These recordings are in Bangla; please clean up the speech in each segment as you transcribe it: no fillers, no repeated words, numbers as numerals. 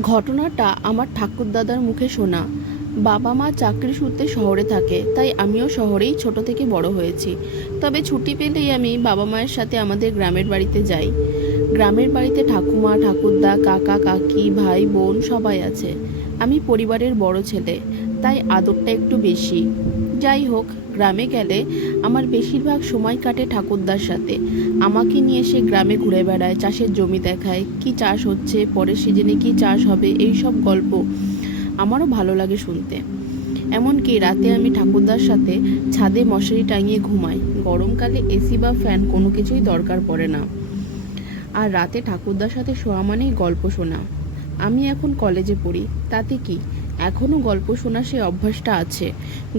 ঘটনাটা আমার ঠাকুরদাদার মুখে শোনা। বাবা মা চাকরি সূত্রে শহরে থাকে, তাই আমিও শহরেই ছোট থেকে বড় হয়েছি। তবে ছুটি পেলেই আমি বাবা মায়ের সাথে আমাদের গ্রামের বাড়িতে যাই। গ্রামের বাড়িতে ঠাকুমা, ঠাকুরদা, কাকা, কাকি, ভাই, বোন সবাই আছে। আমি পরিবারের বড় ছেলে, তাই আদরটা একটু বেশি। যাই হোক, গ্রামে গেলে আমার বেশিরভাগ সময় কাটে ঠাকুরদার সাথে। আমাকে নিয়ে সে গ্রামে ঘুরে বেড়ায়, চাষের জমি দেখায়, কি চাষ হচ্ছে, পরের সিজনে কি চাষ হবে, এই সব গল্প আমারও ভালো লাগে শুনতে। এমনকি রাতে আমি ঠাকুরদার সাথে ছাদে মশারি টাঙিয়ে ঘুমাই। গরমকালে এসি বা ফ্যান কোনো কিছুই দরকার পড়ে না। আর রাতে ঠাকুরদার সাথে শোয়া মানেই গল্প শোনা। আমি এখন কলেজে পড়ি, তাতে কি, এখনও গল্প শোনা সে অভ্যাসটা আছে।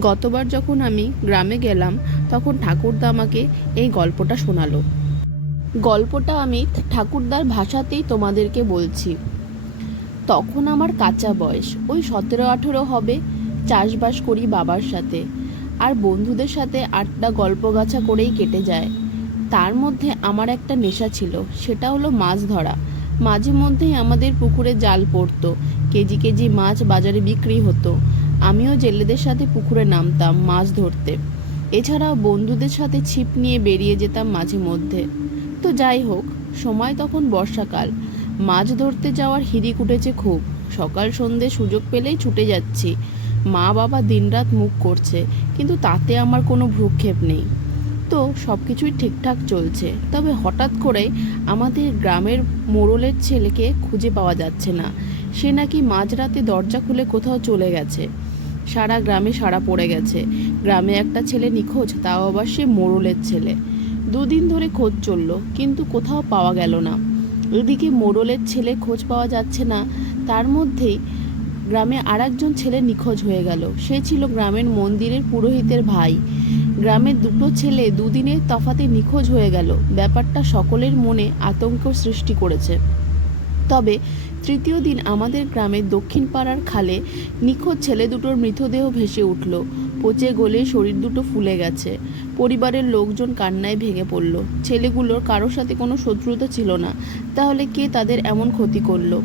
গতবার যখন আমি গ্রামে গেলাম, তখন ঠাকুরদা আমাকে এই গল্পটা শোনালো। গল্পটা আমি ঠাকুরদার ভাষাতেই তোমাদেরকে বলছি। তখন আমার কাঁচা বয়স, ওই 17-18 হবে। চাষবাস করি বাবার সাথে, আর বন্ধুদের সাথে আড্ডা গল্পগাছা করেই কেটে যায়। তার মধ্যে আমার একটা নেশা ছিল, সেটা হলো মাছ ধরা। মাঝে মধ্যেই আমাদের পুকুরে জাল পড়তো, কেজি কেজি মাছ বাজারে বিক্রি হতো। আমিও জেলেদের সাথে পুকুরে নামতাম মাছ ধরতে। এছাড়াও বন্ধুদের সাথে ছিপ নিয়ে বেরিয়ে যেতাম মাঝে মধ্যে। তো যাই হোক, সময় তখন বর্ষাকাল। মাছ ধরতে যাওয়ার হিড়িক উঠেছে খুব। সকাল সন্ধে সুযোগ পেলেই ছুটে যাচ্ছি। মা বাবা দিনরাত মুখ করছে, কিন্তু তাতে আমার কোনো ভ্রুক্ষেপ নেই। তো সব কিছুই ঠিকঠাক চলছে। তবে হঠাৎ করে আমাদের গ্রামের মোড়লের ছেলেকে খুঁজে পাওয়া যাচ্ছে না। সে নাকি মাঝরাতে দরজা খুলে কোথাও চলে গেছে। সারা গ্রামে সাড়া পড়ে গেছে, গ্রামে একটা ছেলে নিখোঁজ, তাও আবার সে মোড়লের ছেলে। 2 দিন ধরে খোঁজ চলল, কিন্তু কোথাও পাওয়া গেল না। এদিকে মোড়লের ছেলে খোঁজ পাওয়া যাচ্ছে না, তার মধ্যেই গ্রামে আরেকজন ছেলে নিখোঁজ হয়ে গেল। সে ছিল গ্রামের মন্দিরের পুরোহিতের ভাই। গ্রামের দুটো ছেলে 2 দিনের তফাতে নিখোঁজ হয়ে গেল। ব্যাপারটা সকলের মনে আতঙ্ক সৃষ্টি করেছে। তবে তৃতীয় দিন আমাদের গ্রামের দক্ষিণ পাড়ার খালে নিখোঁজ ছেলে দুটোর মৃতদেহ ভেসে উঠল। পচে গলে শরীর দুটো ফুলে গেছে। পরিবারের লোকজন কান্নায় ভেঙে পড়ল। ছেলেগুলোর কারোর সাথে কোনো শত্রুতা ছিল না, তাহলে কে তাদের এমন ক্ষতি করলো?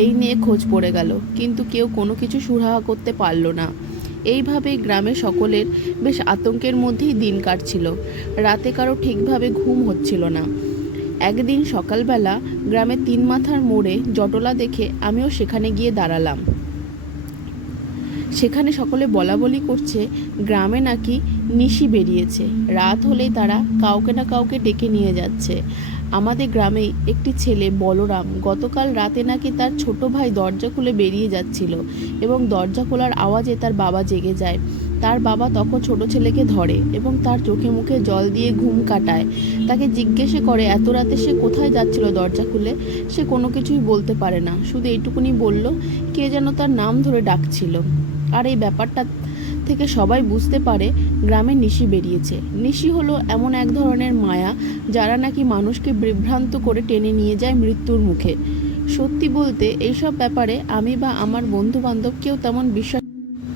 এই নিয়ে খোঁজ পড়ে গেল, কিন্তু কেউ কোনো কিছু সুরাহা করতে পারল না। এইভাবেই গ্রামের সকলের বেশ আতঙ্কের মধ্যেই দিন কাটছিল। রাতে কারো ঠিকভাবে ঘুম হচ্ছিল না। একদিন সকালবেলা গ্রামের 3 মাথার মোড়ে জটলা দেখে আমিও সেখানে গিয়ে দাঁড়ালাম। সেখানে সকলে বলাবলি করছে গ্রামে নাকি নিশি বেরিয়েছে। রাত হলেই তারা কাউকে না কাউকে ডেকে নিয়ে যাচ্ছে। আমাদের গ্রামেই একটি ছেলে বলরাম গতকাল রাতে নাকি তার ছোট ভাই দরজা খুলে বেরিয়ে যাচ্ছিল, এবং দরজা খোলার আওয়াজে তার বাবা জেগে যায়। তার বাবা তখন ছোট ছেলেকে ধরে এবং তার চোখে মুখে জল দিয়ে ঘুম কাটায়। তাকে জিজ্ঞেসে করে এত রাতে সে কোথায় যাচ্ছিল দরজা খুলে। সে কোনো কিছুই বলতে পারে না, শুধু এইটুকুনি বলল কে যেন তার নাম ধরে ডাকছিল। আর এই ব্যাপারটা থেকে সবাই বুঝতে পারে গ্রামে নিশি বেরিয়েছে। নিশি হলো এমন এক ধরনের মায়া, যারা নাকি মানুষকে বিভ্রান্ত করে টেনে নিয়ে যায় মৃত্যুর মুখে। সত্যি বলতে এইসব ব্যাপারে আমি বা আমার বন্ধু বান্ধব কেউ তেমন বিশ্বাস,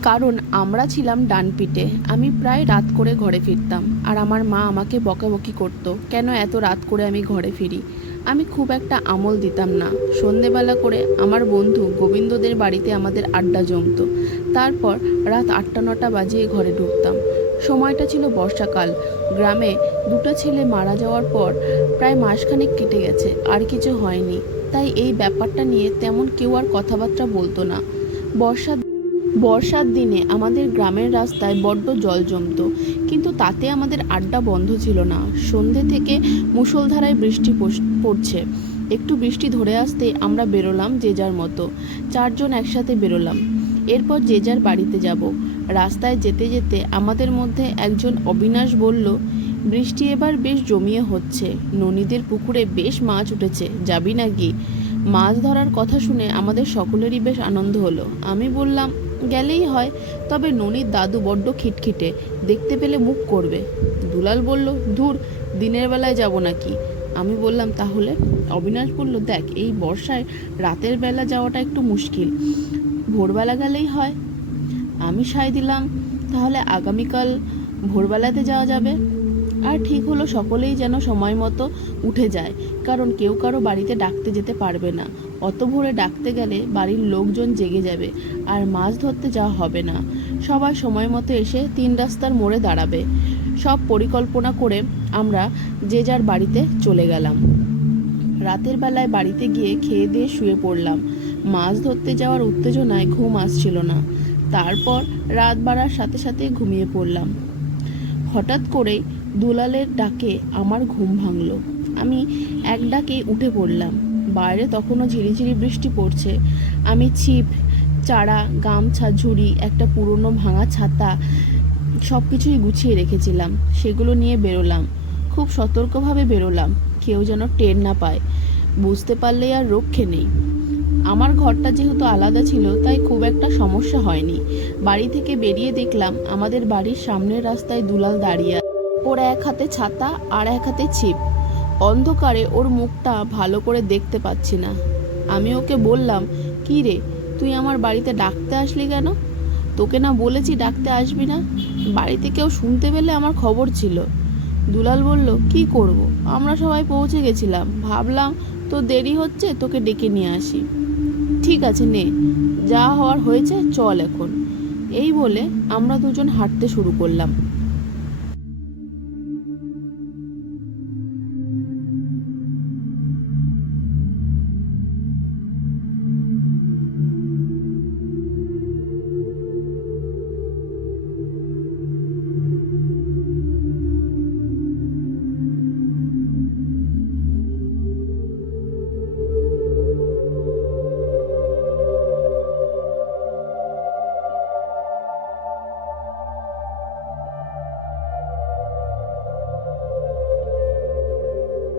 কারণ আমরা ছিলাম ডানপিটে। আমি প্রায় রাত করে ঘরে ফিরতাম, আর আমার মা আমাকে বকাবকি করতো কেন এত রাত করে আমি ঘরে ফিরি। আমি খুব একটা আমল দিতাম না। সন্ধেবেলা করে আমার বন্ধু গোবিন্দদের বাড়িতে আমাদের আড্ডা জমতো। তারপর রাত 8টা-9টা বাজিয়ে ঘরে ঢুকতাম। সময়টা ছিল বর্ষাকাল। গ্রামে 2টা ছেলে মারা যাওয়ার পর প্রায় মাসখানেক কেটে গেছে, আর কিছু হয়নি। তাই এই ব্যাপারটা নিয়ে তেমন কেউ আর কথাবার্তা বলতো না। বর্ষার দিনে আমাদের গ্রামের রাস্তায় বড্ড জল জমতো, কিন্তু তাতে আমাদের আড্ডা বন্ধ ছিল না। সন্ধে থেকে মুষলধারায় বৃষ্টি পড়ছে। একটু বৃষ্টি ধরে আসতে আমরা বেরোলাম যে যার মতো। 4জন একসাথে বেরোলাম। এরপর যে যার বাড়িতে যাব। রাস্তায় যেতে যেতে আমাদের মধ্যে একজন অবিনাশ বলল, বৃষ্টি এবার বেশ জমিয়ে হচ্ছে, ননীদের পুকুরে বেশ মাছ উঠেছে, যাবি নাকি? মাছ ধরার কথা শুনে আমাদের সকলেরই বেশ আনন্দ হলো। আমি বললাম গেলেই হয়, তবে ননির দাদু বড্ড খিটখিটে, দেখতে পেলে মুখ করবে। দুলাল বলল, ধুর, দিনের বেলায় যাব নাকি? আমি বললাম তাহলে? অবিনাশ বলল, দেখ, এই বর্ষায় রাতের বেলা যাওয়াটা একটু মুশকিল, ভোরবেলা গেলেই হয়। আমি সায় দিলাম, তাহলে আগামীকাল ভোরবেলাতে যাওয়া যাবে। আর ঠিক হলো সকলেই যেন সময় মতো উঠে যায়, কারণ কেউ কারো বাড়িতে ডাকতে যেতে পারবে না। অত ভোরে ডাকতে গেলে বাড়ির লোকজন জেগে যাবে আর মাছ ধরতে যাওয়া হবে না। সবাই সময় মতো এসে 3 রাস্তার মোড়ে দাঁড়াবে। সব পরিকল্পনা করে আমরা যে যার বাড়িতে চলে গেলাম। রাতের বেলায় বাড়িতে গিয়ে খেয়ে দিয়ে শুয়ে পড়লাম। মাছ ধরতে যাওয়ার উত্তেজনায় ঘুম আসছিল না। তারপর রাত বাড়ার সাথে সাথে ঘুমিয়ে পড়লাম। হঠাৎ করেই দুলালের ডাকে আমার ঘুম ভাঙল। আমি এক ডাকে উঠে পড়লাম। বাইরে তখনও ঝিরিঝিরি বৃষ্টি পড়ছে। আমি ছিপ, চারা, গামছা, ঝুড়ি, একটা পুরনো ভাঙা ছাতা সব কিছুই গুছিয়ে রেখেছিলাম। সেগুলো নিয়ে বেরোলাম। খুব সতর্কভাবে বেরোলাম, কেউ যেন টের না পায়। বুঝতে পারলেই আর রক্ষে নেই। আমার ঘরটা যেহেতু আলাদা ছিল তাই খুব একটা সমস্যা হয়নি। বাড়ি থেকে বেরিয়ে দেখলাম আমাদের বাড়ির সামনের রাস্তায় দুলাল দাঁড়িয়ে আছে। ওর এক হাতে ছাতা আর এক হাতে ছিপ। অন্ধকারে ওর মুখটা ভালো করে দেখতে পাচ্ছি না। আমি ওকে বললাম, কি রে, তুই আমার বাড়িতে ডাকতে আসলি কেন? তোকে না বলেছি ডাকতে আসবি না? বাড়িতে কেউ শুনতে পেলে আমার খবর ছিল। দুলাল বলল, কি করব, আমরা সবাই পৌঁছে গেছিলাম, ভাবলাম তো দেরি হচ্ছে, তোকে ডেকে নিয়ে আসি। ঠিক আছে, নে, যা হওয়ার হয়েছে, চল এখন। এই বলে আমরা দুজন হাঁটতে শুরু করলাম।